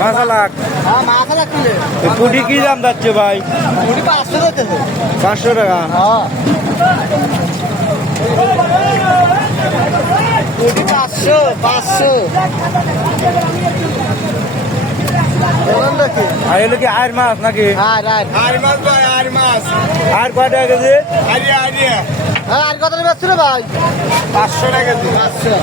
মাখালাক পুটি কি দাম যাচ্ছে ভাই? 500 টাকা। কোটি 500 আর এগুলো কি আর মাছ নাকি? আর কয় টাকা কেজি? আর কত বেচছিল ভাই? 500 টাকা কেজি। 500।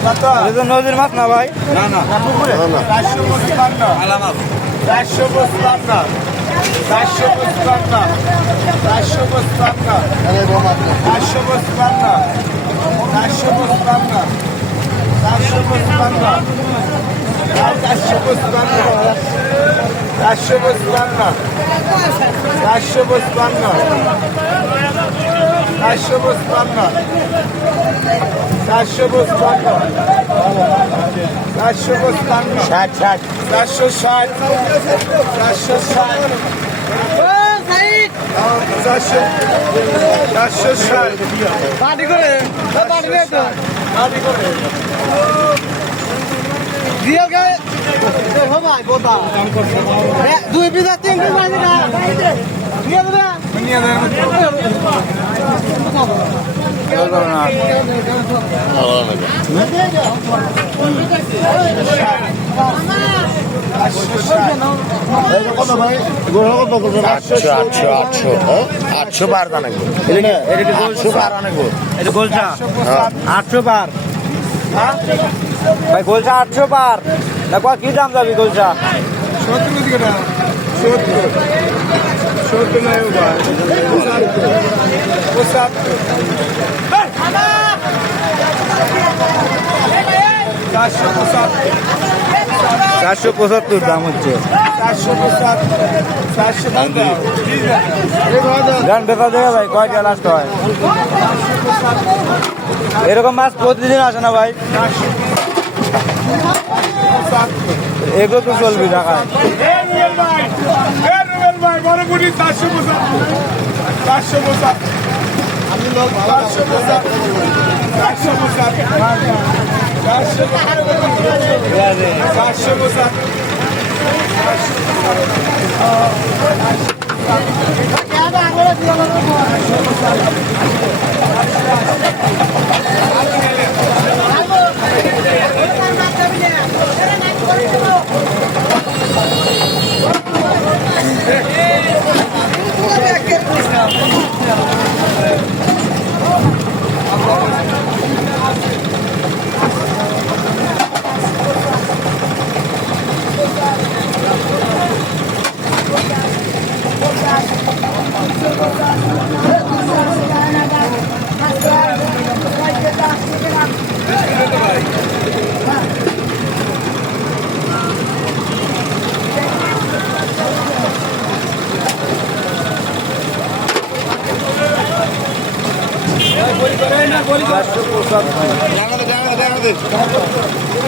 এটা তো নদীর মাছ না ভাই? না না, 455 আলা মাছ, 455 455 455 455 455 পার্টি করে রিয়েল গায়ে দেখো ভাই গোটা দুই পিস 3 পিস আছে না দিয়ে দেবে কত ভাই? 800 বার দানা গো। এটা 800 বার আনে গো। এটা গোলচা 800 বার ভাই। গোলচা 800 বার না, কি দাম যাবি গোলচা? 475 দাম হচ্ছে। গান বেকার দেবে ভাই, কয়টা লাস্ট হয়? এরকম মাছ প্রতিদিন আসে না ভাই? এগুলো তো চলবি ঢাকায়।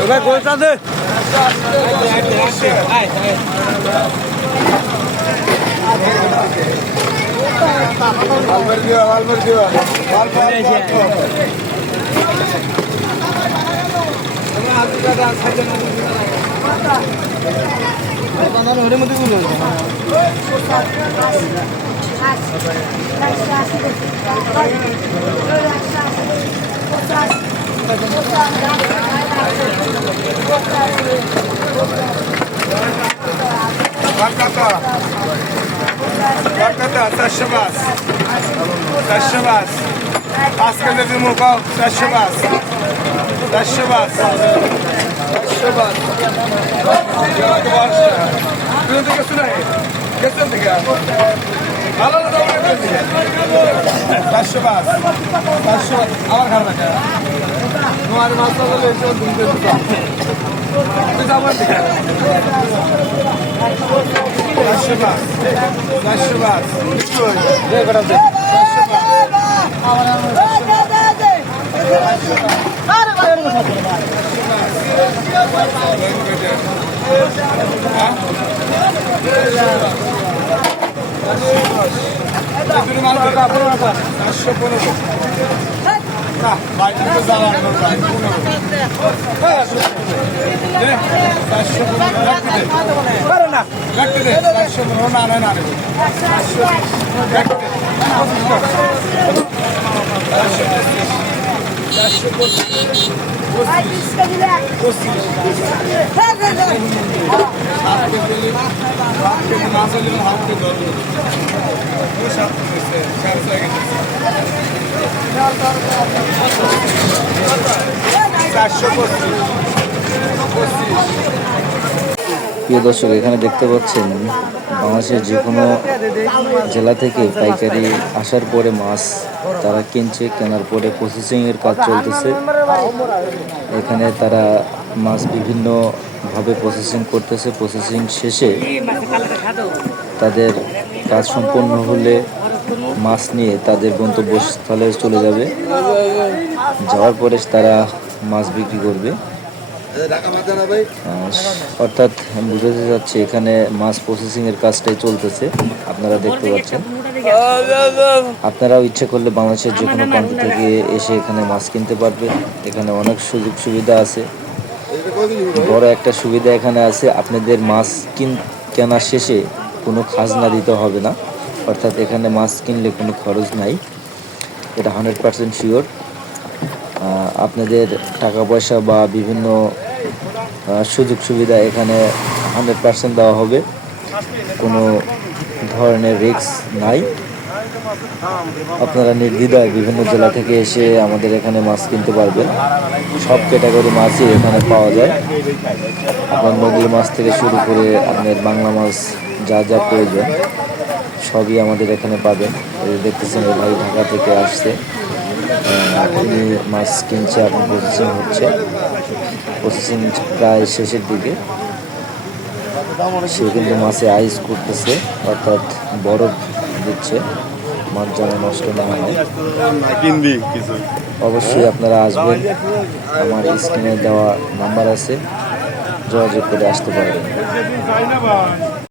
ভাই গোলচা দে। Taşımaz. 5 kelim mukav taşımaz. আমার ঘর দেখা তোমার মাথা বলে এসে তুমি যাবার দেখা Taşımaz. Ne kadar da? Taşımaz. প্রিয় দর্শক, এখানে দেখতে পাচ্ছেন বাংলাদেশের যে কোনো জেলা থেকে পাইকারি আসার পরে মাছ তারা কিনছে, কেনার পরে প্রসেসিংয়ের কাজ চলতেছে। এখানে তারা মাছ বিভিন্নভাবে প্রসেসিং করতেছে। প্রসেসিং শেষে তাদের কাজ সম্পন্ন হলে মাছ নিয়ে তাদের গন্তব্যস্থলে চলে যাবে। যাওয়ার পরে তারা মাছ বিক্রি করবে। অর্থাৎ বুঝাতে যাচ্ছে এখানে মাছ প্রসেসিংয়ের কাজটাই চলতেছে, আপনারা দেখতে পাচ্ছেন। আপনারাও ইচ্ছে করলে বাংলাদেশের যে কোনো প্রান্ত থেকে এসে এখানে মাছ কিনতে পারবে। এখানে অনেক সুযোগ সুবিধা আছে। বড় একটা সুবিধা এখানে আছে, আপনাদের মাছ কেনা শেষে কোনো খাজনা দিতে হবে না। অর্থাৎ এখানে মাছ কিনলে কোনো খরচ নাই, এটা 100% শিওর। আপনাদের টাকা পয়সা বা বিভিন্ন সুযোগ সুবিধা এখানে 100% দেওয়া হবে, কোনো ধরনের রিস্ক নাই। আপনারা নির্দ্বিধায় বিভিন্ন জেলা থেকে এসে আমাদের এখানে মাছ কিনতে পারবেন। সব ক্যাটাগরি মাছই এখানে পাওয়া যায়। আপনার নদীর মাছ থেকে শুরু করে আপনার বাংলা মাছ যা যা প্রয়োজন সবই আমাদের এখানে পাবেন। এই দেখতেছেন এই ভাই ঢাকা থেকে আসছে, তিনি মাছ কিনছে, এখন প্রসেসিং হচ্ছে। প্রসেসিং প্রায় শেষের দিকে। সে কিন্তু মাছে আইস করতেছে, অর্থাৎ বরফ দিচ্ছে মাছ যেন নষ্ট না হয়। অবশ্যই আপনারা আসবেন, আমার স্ক্রিনে দেওয়া নাম্বার আছে, যোগাযোগ করে আসতে পারবেন।